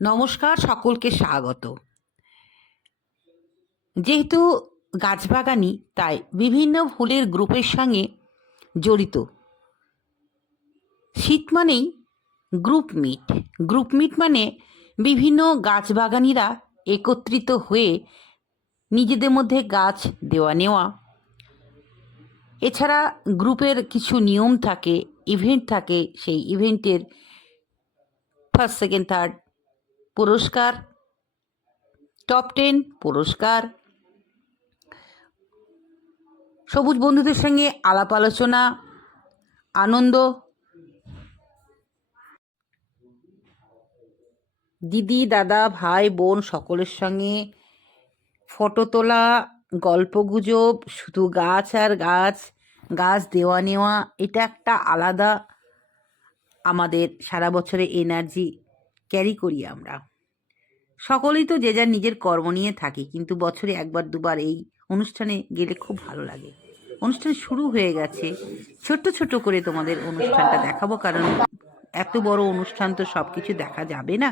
নমস্কার, সকলকে স্বাগত। যেহেতু গাছবাগানি, তাই বিভিন্ন ফুলের গ্রুপের সঙ্গে জড়িত। শীত মানেই গ্রুপ মিট মানে বিভিন্ন গাছবাগানিরা একত্রিত হয়ে নিজেদের মধ্যে গাছ দেওয়া নেওয়া। এছাড়া গ্রুপের কিছু নিয়ম থাকে, ইভেন্ট থাকে, সেই ইভেন্টের ফার্স্ট সেকেন্ড থার্ড পুরস্কার, টপ 10 পুরস্কার, সবুজ বন্ধুদের সঙ্গে আলাপ আলোচনা, আনন্দ, দিদি দাদা ভাই বোন সকলের সঙ্গে ফটো তোলা, গল্পগুজব, শুধু গাছ আর গাছ, গাছ দেওয়া নেওয়া। এটা একটা আলাদা আমাদের সারা বছরে এনার্জি ক্যারি করি আমরা। সকলেই তো যে যার নিজের কর্ম নিয়ে থাকি, কিন্তু বছরে একবার দুবার এই অনুষ্ঠানে গেলে খুব ভালো লাগে। অনুষ্ঠান শুরু হয়ে গেছে, ছোট্ট ছোট্ট করে তোমাদের অনুষ্ঠানটা দেখাবো, কারণ এত বড় অনুষ্ঠান তো সব কিছু দেখা যাবে না,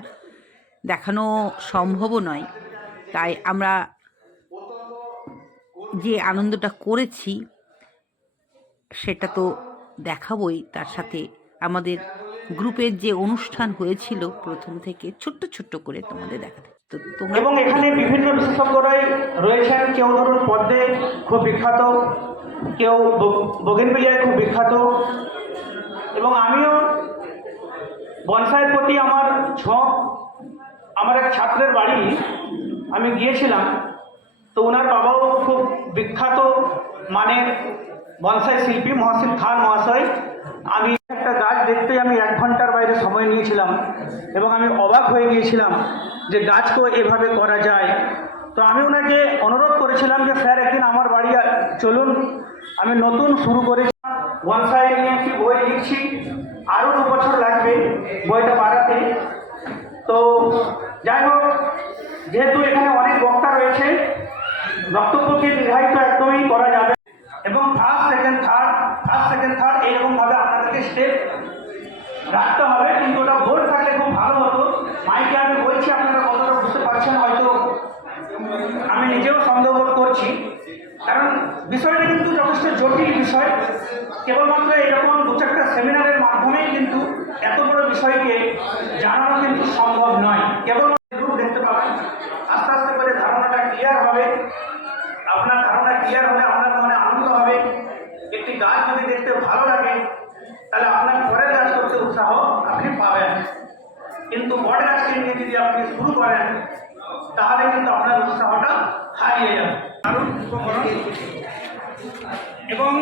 দেখানো সম্ভবও নয়। তাই আমরা যে আনন্দটা করেছি সেটা তো দেখাবই, তার সাথে আমাদের গ্রুপের যে অনুষ্ঠান হয়েছিল প্রথম থেকে ছোট্ট ছোট্ট করে তোমাদের দেখাতে। তো তোমরা এবং এখানে বিভিন্ন বিশেষজ্ঞরাই রয়েছেন। কেউ ধরুন পদ্মে খুব বিখ্যাত, কেউ বোগেনভিলিয়ায় খুব বিখ্যাত, এবং আমিও বনসাইয়ের প্রতি আমার ঝোঁক। আমার এক ছাত্রের বাড়ি আমি গিয়েছিলাম, তো ওনার বাবাও খুব বিখ্যাত মানের বনসাই শিল্পী মহসিন খান মহাশয়। আমি একটা গাছ দেখতে আমি 1 ঘন্টার বাইরে সময় নিয়েছিলাম, এবং আমি অবাক হয়ে গিয়েছিলাম যে গাছকেও এভাবে করা যায়। তো আমি ওনাকে অনুরোধ করেছিলাম যে স্যার একদিন আমার বাড়ি চলুন, আমি নতুন শুরু করেছি, বনসাই নিয়ে একটি বই লিখছি, আরও 2 বছর লাগবে বইটা বাড়াতে। তো যাই হোক, যেহেতু এখানে অনেক বক্তা রয়েছে, বক্তব্যকে নির্ধারিত একদমই করা যাবে, এবং ফার্স্ট সেকেন্ড থার্ড এইরকমভাবে আপনাদেরকে স্টেপ রাখতে হবে। কিন্তু ওটা বোর্ড থাকলে খুব ভালো হতো। মাইকে আমি বলছি, আপনারা কতটা বুঝতে পারছেন হয়তো আমি নিজেও সন্দেহ বোধ করছি, কারণ বিষয়টা কিন্তু যথেষ্ট জটিল বিষয়। কেবলমাত্র এরকম 2-4টা সেমিনারের মাধ্যমেই কিন্তু এত বড় বিষয়কে জানানো কিন্তু সম্ভব নয়। কেবল গ্রুপ দেখতে পাবেন, আস্তে আস্তে করে ধারণাটা ক্লিয়ার হবে। আপনার ধারণা ক্লিয়ার হলে আপনার মনে আনন্দ হবে। একটি গাছ যদি দেখতে ভালো লাগে, তাহলে আপনার পরের গাছ করতে উৎসাহ আপনি পাবেন। কিন্তু বড় গাছকে নিয়ে যদি আপনি শুরু করেন, তাহলে কিন্তু আপনার উৎসাহটা হারিয়ে যাবে। দারুণ উপকরণ এবং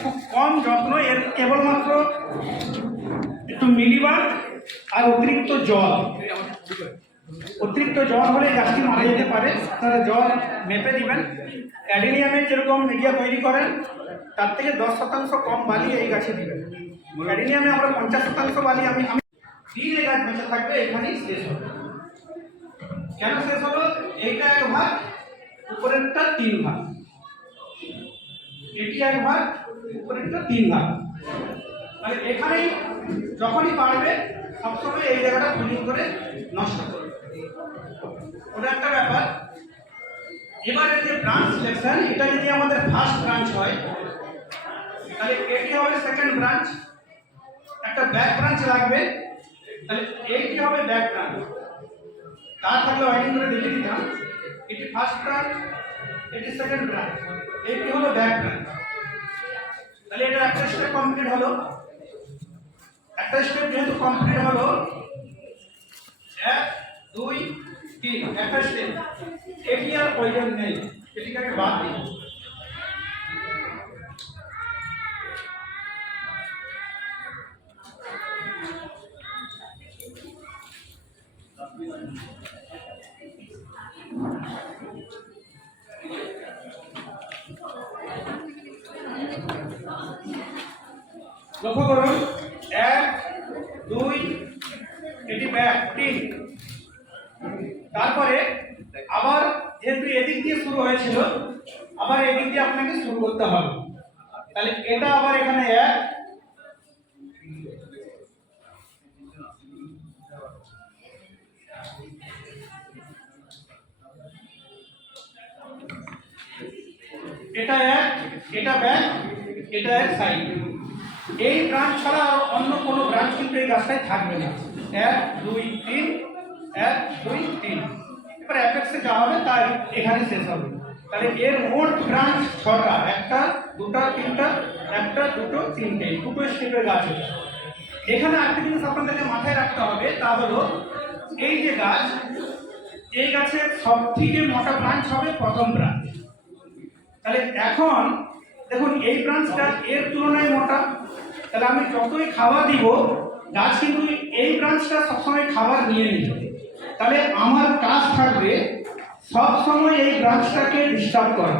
খুব কম যত্ন, এর কেবলমাত্র একটু মিলিবার আর অতিরিক্ত জল হলে গাছটি মারা যেতে পারে। আপনারা জল মেপে দিবেন। অ্যাডেনিয়ামে যেরকম মিডিয়া তৈরি করেন, তার থেকে 10% কম বালি এই গাছে দিবেন। অ্যাডেনিয়ামে আমরা 50% বালি আমি দিলে গাছ বেঁচে থাকবে, এখানেই শেষ হবে। কেন শেষ হলো? এইটা 1 ভাগ, উপরেরটা 3 ভাগ, এটি 1 ভাগ, উপরেরটা 3 ভাগ। তাহলে এখানেই যখনই বাড়বে সবসময় এই জায়গাটা ফিলিং করে নষ্ট করবে, ওটা একটা ব্যাপার। এবারে যে ব্রাঞ্চ সিলেকশন, এটা যদি আমাদের ফার্স্ট ব্রাঞ্চ হয়, তাহলে এটি হবে সেকেন্ড ব্রাঞ্চ, একটা ব্যাক ব্রাঞ্চ লাগবে, তাহলে এইটি হবে ব্যাক ব্রাঞ্চ। তার থাকলে ওয়াইডিং করে দেখে দিতাম, এটি ফার্স্ট ব্রাঞ্চ, এটি সেকেন্ড ব্রাঞ্চ, এইটি হলো ব্যাক ব্রাঞ্চ। তাহলে এটা একটা স্টেপ কমপ্লিট হলো। একটা স্টেপ যেহেতু কমপ্লিট হলো, 1 2 3 একটা স্টেপ, এটি আর প্রয়োজন নেই, এটিকে আমি বাদ দিই। লক্ষ্য করুন, 1 2 এটি ব্যাক 3। তারপরে আবার যেহেতু এদিক দিয়ে শুরু হয়েছিল, আবার এদিক দিয়ে আপনাকে শুরু করতে হবে। তাহলে এটা আবার এখানে 1, এটা এক, এটা ব্যাক, এটা এক সাইড। এই ব্রাঞ্চ ছাড়া আর অন্য কোনো ব্রাঞ্চ কিন্তু এই গাছটায় থাকবে না। 1 2 3, 1 2 3। এবার অ্যাপেক্সে যা হবে তাই এখানে শেষ হবে। তাহলে এর মোট ব্রাঞ্চ 6টা, একটা, দুটা, তিনটা, একটা, দুটো, তিনটে, দুটো স্টেপের গাছ এটা। এখানে আরেকটা জিনিস আপনাদেরকে মাথায় রাখতে হবে, তা হলো এই যে গাছ, এই গাছের সব থেকে মোটা ব্রাঞ্চ হবে প্রথম ব্রাঞ্চ। তাহলে এখন দেখুন এই ব্রাঞ্চটা এর তুলনায় মোটা, তাহলে আমি যতই খাবার দিব গাছ কিন্তু এই ব্রাঞ্চটা সবসময় খাবার নিয়ে নিবে। তাহলে আমার কাজ থাকবে সবসময় এই ব্রাঞ্চটাকে ডিস্টার্ব করা,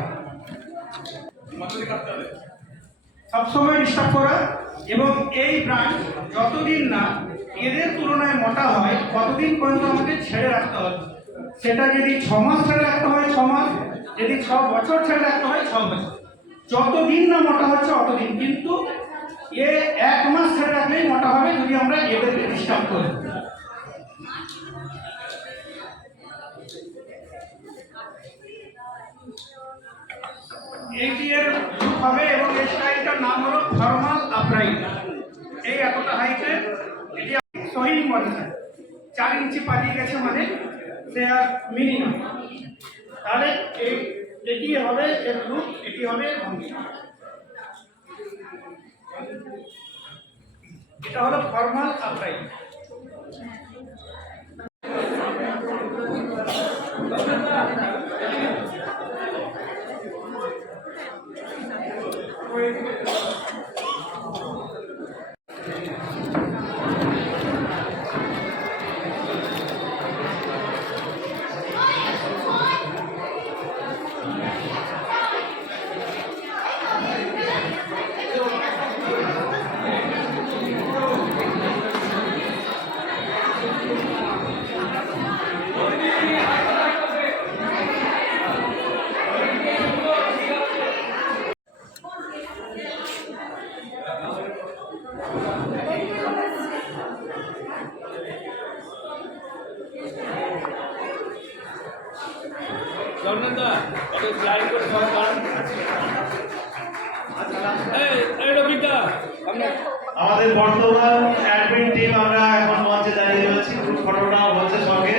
সবসময় ডিস্টার্ব করা, এবং এই ব্রাঞ্চ যতদিন না এদের তুলনায় মোটা হয় ততদিন পর্যন্ত আমাকে ছেড়ে রাখতে হবে। সেটা যদি 6 মাস ছেড়ে রাখতে হয় 6 মাস, যদি 6 বছর ছেড়ে রাখতে হয় 6 বছর, যতদিন না মোটা হচ্ছে অতদিন। কিন্তু এ 1 মাস ছেড়ে রাখলেই মোটা হবে যদি আমরা এদেরকে ডিস্টার্ব করি। এইটি এর লুক হবে এবং এই স্টাইলটার নাম হলো ফর্মাল আপরাইট। এই এতটা হাইটে এটি সহি মডেল, 4 ইঞ্চি পালিয়ে গেছে মানে সে আর মিনি না। তাহলে এটি হবে এর লুক, এটি হবে ভঙ্গি। এটা হলো ফর্মাল আপরাইট। আমাদের বর্তমান অ্যাডমিন টিম আমরা এখন মঞ্চে দাঁড়িয়ে রয়েছি, গ্রুপ ফটোটা হচ্ছে সঙ্গে।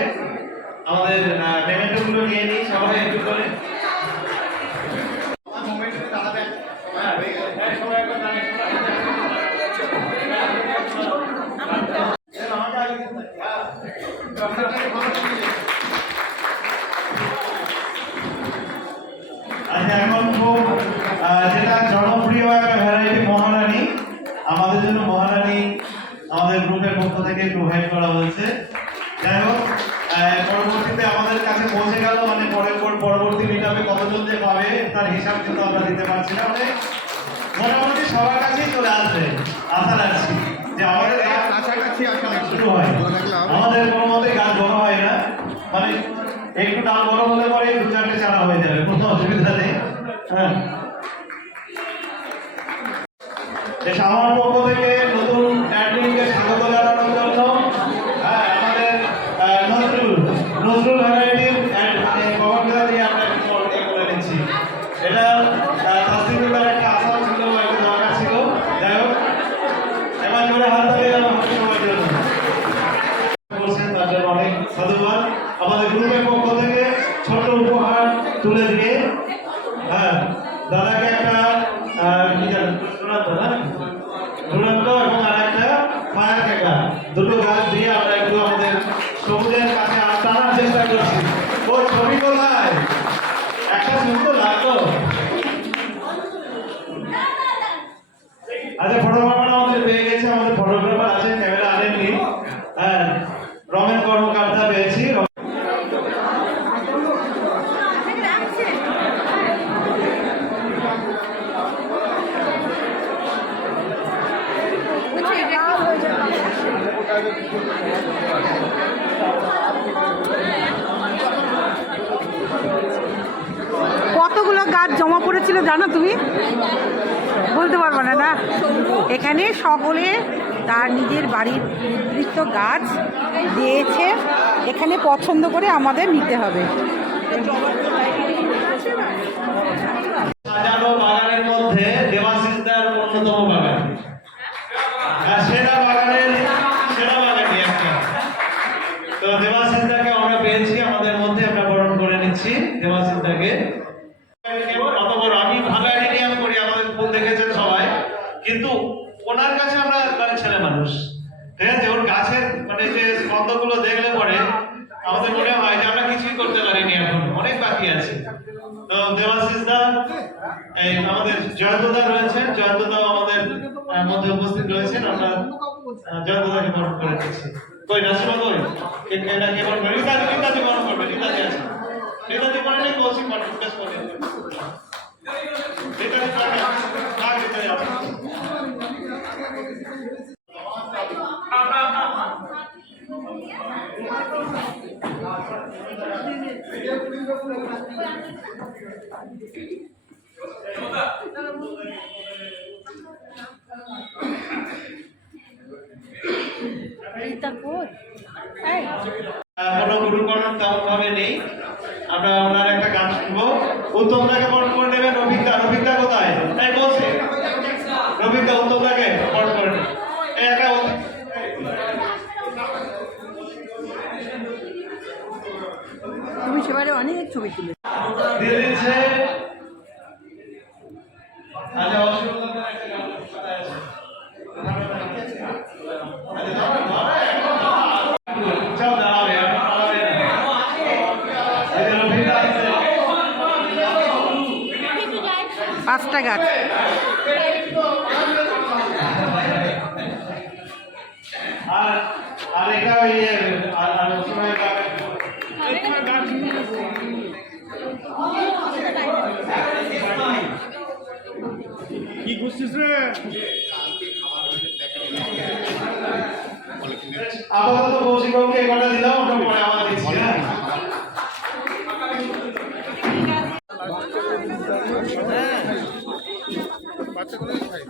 আমাদের পেমেন্টগুলো নিয়ে নিই সবাই একটু করে। আচ্ছা, এখন খুব যেটা জনপ্রিয় একটা ভ্যারাইটি মহারানী, আমাদের জন্য মহারানী আমাদের গ্রুপের পক্ষ থেকে প্রোভাইড করা হয়েছে। যাই হোক, পরবর্তীতে আমাদের কাছে পৌঁছে গেল, মানে পরবর্তী মিটআপে কতজন যে পাবে তার হিসাব কিন্তু আমরা দিতে পারছি না। মানে মোটামুটি সবার কাছেই চলে আসবে, আশা রাখছি যে আমাদের কাছাকাছি শুরু হয়। আমাদের কোনো মতে গাছ বড় হয় না, মানে একটু ডাল বড় হলে পরে 2-4টে চারা হয়ে যাবে, কোনো অসুবিধা নেই। হ্যাঁ, আমার পক্ষ থেকে নতুন অ্যাডমিনকে স্বাগত জানানোর জন্য আমাদের নজরুল ভ্যারাইটির মানে কভারটা দিয়ে আমরা করে নিচ্ছি। এটা শাস্তিদার একটা আশা ছিল, একটা দরকার ছিল। যাই হোক, এবার করে হাত তালি সবার জন্য করছেন, তার জন্য অনেক সাধুবাদ। আমাদের গ্রুপের পক্ষ থেকে ছোট উপহার তুলে দিয়ে দাদাকে একটা দুরন্ত এবং আর একটা ফায়ার ক্র্যাকার, দুটো গাছ দিয়ে আমরা একটু আমাদের সবুজের কাছে টানার চেষ্টা করছি। ওই ছবি কোথায়? একটা সুন্দর লাগতো। আচ্ছা, ফটোগ্রাফার আমাদের পেয়ে গেছে, আমাদের ফটোগ্রাফার আছে, ক্যামেরা আনেননি। হ্যাঁ, রমেন কর্মকর্তা পেয়েছি। কতগুলো গাছ জমা পড়েছিল জানো তুমি? বলতে পারবো না না। এখানে সকলে তার নিজের বাড়ির নির্দিষ্ট গাছ দিয়েছে, এখানে পছন্দ করে আমাদের নিতে হবে। তো দেবাশিসদাকে আমরা পেয়েছি আমাদের মধ্যে, আমরা বরণ করে নিচ্ছি দেবাশিসদাকে। অত বড় আমি ভালো অ্যাডিনিয়াম করি, আমাদের ফুল দেখেছেন সবাই, কিন্তু ওনার কাছে আমরা মানে ছেলে মানুষ, ঠিক আছে? ওর গাছের মানে যে স্পন্দগুলো দেখলে পরে আমাদের মনে হয় যে আমরা কিছুই করতে পারিনি, এখন অনেক বাকি আছে। তো দেবাশিসদা, এই আমাদের জয়ন্তদা রয়েছেন, জয়ন্তদাও আমাদের মধ্যে উপস্থিত রয়েছেন। আমরা জয়ন্তদাকে বরণ করে দিচ্ছি। কই নাসিমা কই? এটা কে বরণ করবে? রীতাদি বরণ করবে। রীতাদি আছে, রীতাদি বরণ নেই, কৌশিক বরণ বেশ করে। রীতাদি বরণ না, রীতাদি আছে। কোনো গুরুকরণ তেমন ভাবে নেই। আমরা ওনার একটা গান শুনবো। উত্তমদাকে বরণ করে নেবেন। রফিকদা, রফিকদা কোথায়? এই বলছি রফিকদা, উত্তমদাকে বরণ করে নেবেন। এই একা তুমি সেবারে অনেক ছবি তুলে দিয়ে দিচ্ছে। আচ্ছা, অসুবিধা নেই, একটা গান কোথায় আছে? চল দাঁড়াবে, এখন দাঁড়াবে না। এই যে রফিকদা আছে। 5টা গাছ। আর এটা ওই আর সময় কি করছিস রে? আপাতত কৌশিককে এখানে দিলাম, আমরা পরে আবার দিচ্ছি। হ্যাঁ,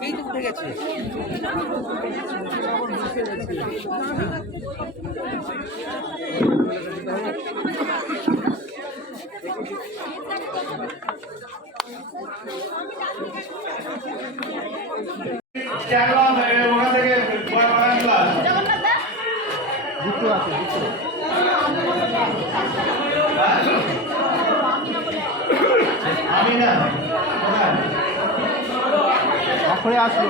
এই তো উঠে গেছে। ক্যামেরা ওখান থেকে বাগান ক্লাস দুটো আছে, দুটো। আমি না কোথায়? এখনই আসলো।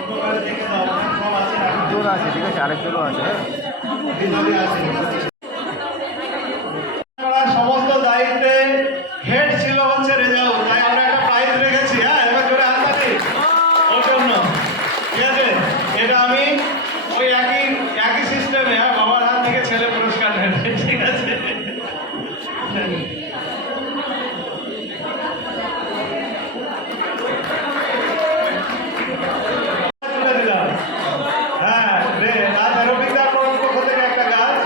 উপকারে দেখে দাও, সব আছে না? জোর আছে, ঠিক আছে, আরেকজনও আছে। ভিতরে আছে। সমস্ত দায়িত্বে হেড ছিল হচ্ছে রেজাউল, তাই আমরা একটা প্রাইজ রেখেছি। হ্যাঁ, এবার জোরে হাত তালি ওর জন্য, ঠিক আছে? এটা আমি ওই একই সিস্টেমে, হ্যাঁ, বাবার হাত থেকে ছেলে পুরস্কার নেবে, ঠিক আছে? তুলে দিলাম। হ্যাঁ, রে আচ্ছা, রফিকদার পক্ষ থেকে একটা গাছ।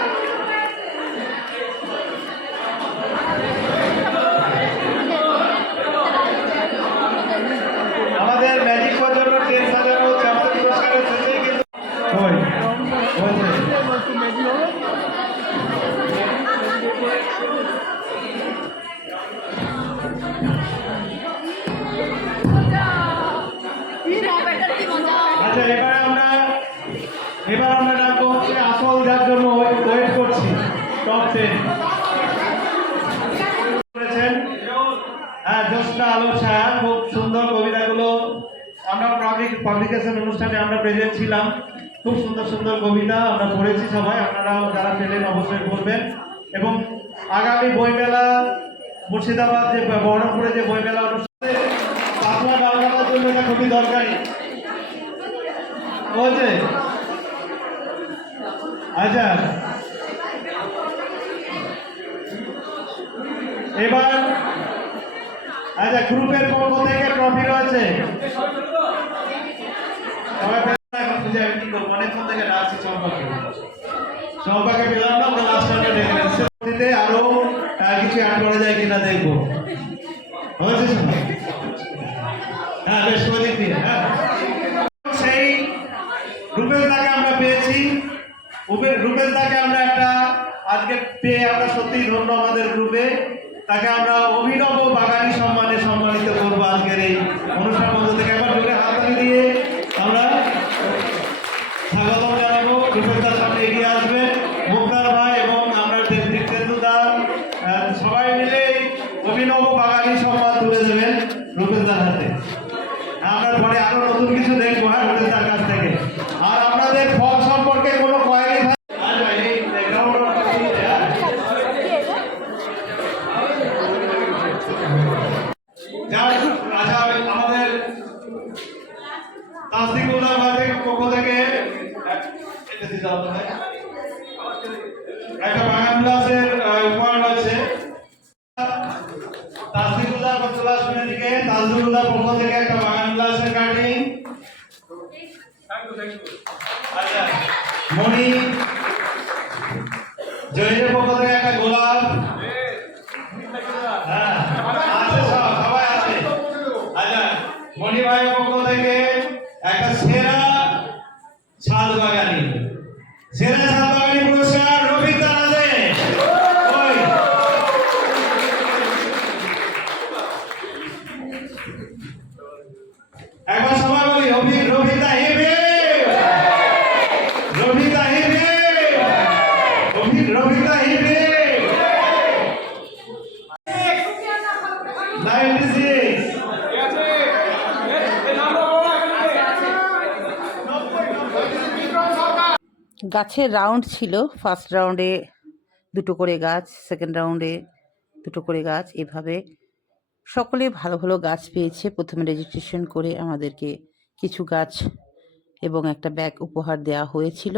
আমাদের ম্যাজিক শোর জন্য ট্রেন সাজানো হচ্ছে, আমাদের পুরস্কারের শেষেই কিন্তু আচ্ছা, এবার আমরা ডাকবো হচ্ছে আসল, যার জন্য ওয়েট করছি, টপ 10 করেছেন। হ্যাঁ, জ্যোৎস্না আলোর ছায়া, খুব সুন্দর কবিতাগুলো। আমরা পাবলিকেশন অনুষ্ঠানে আমরা প্রেজেন্ট ছিলাম, খুব সুন্দর সুন্দর কবিতা আমরা পড়েছি সবাই। আপনারাও যারা পেলেন অবশ্যই পড়বেন। এবং আগামী বইমেলা, মুর্শিদাবাদ যে বহরমপুরে যে বইমেলা অনুষ্ঠানে পাতলা ডালখানার জন্য এটা খুবই দরকারি বলছে। আচ্ছা, এবার আচ্ছা, গ্রুপের পক্ষ থেকে ট্রফি রয়েছে। সবাই এখন খুঁজে আমি কি করবো, অনেকক্ষণ থেকে ডাকছি চম্পাকে পেলাম না, আমরা লাস্ট টাইমে ডেকে নিচ্ছি। আরো কিছু অ্যাড করা যায় কিনা দেখবো। হয়েছে শোনা? হ্যাঁ, বেশ করে দিয়ে। হ্যাঁ, সেই রূপেশ দাকে আমরা পেয়েছি। রূপেশ দাকে আমরা একটা আজকে পেয়ে আমরা সত্যিই ধন্য আমাদের গ্রুপে। তাকে আমরা অভিনব বাগানি সম্মানে সম্মানিত করবো আজকের এই অনুষ্ঠান মধ্যে থেকে। একবার জোরে হাততালি দিয়ে আমরা স্বাগতম জানাবো। রূপেশ দার সামনে এগিয়ে আসবে। মুক্তার জয়ীর পক্ষ থেকে একটা গোলাপ। হ্যাঁ, আছে সবাই আছে। আচ্ছা, মণি ভাইয়ের পক্ষ থেকে একটা সেরা ছাদ বাগানি পুরস্কার রফিক দানাদে। ওই একবার সবাই বলি রফিক দা হেবে, রফিক দা হেবে, রফিক দা হেবে। 96 গাছের রাউন্ড ছিল। ফার্স্ট রাউন্ডে 2টো করে গাছ, সেকেন্ড রাউন্ডে 2টো করে গাছ, এভাবে সকলে ভালো ভালো গাছ পেয়েছে। প্রথমে রেজিস্ট্রেশন করে আমাদেরকে কিছু গাছ এবং একটা ব্যাগ উপহার দেওয়া হয়েছিল।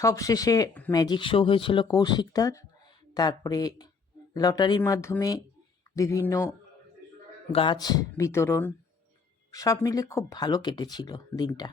সবশেষে ম্যাজিক শো হয়েছিল কৌশিকদার। তারপরে লটারির মাধ্যমে বিভিন্ন গাছ বিতরণ, সব মিলে খুব ভালো কেটেছিল দিনটা।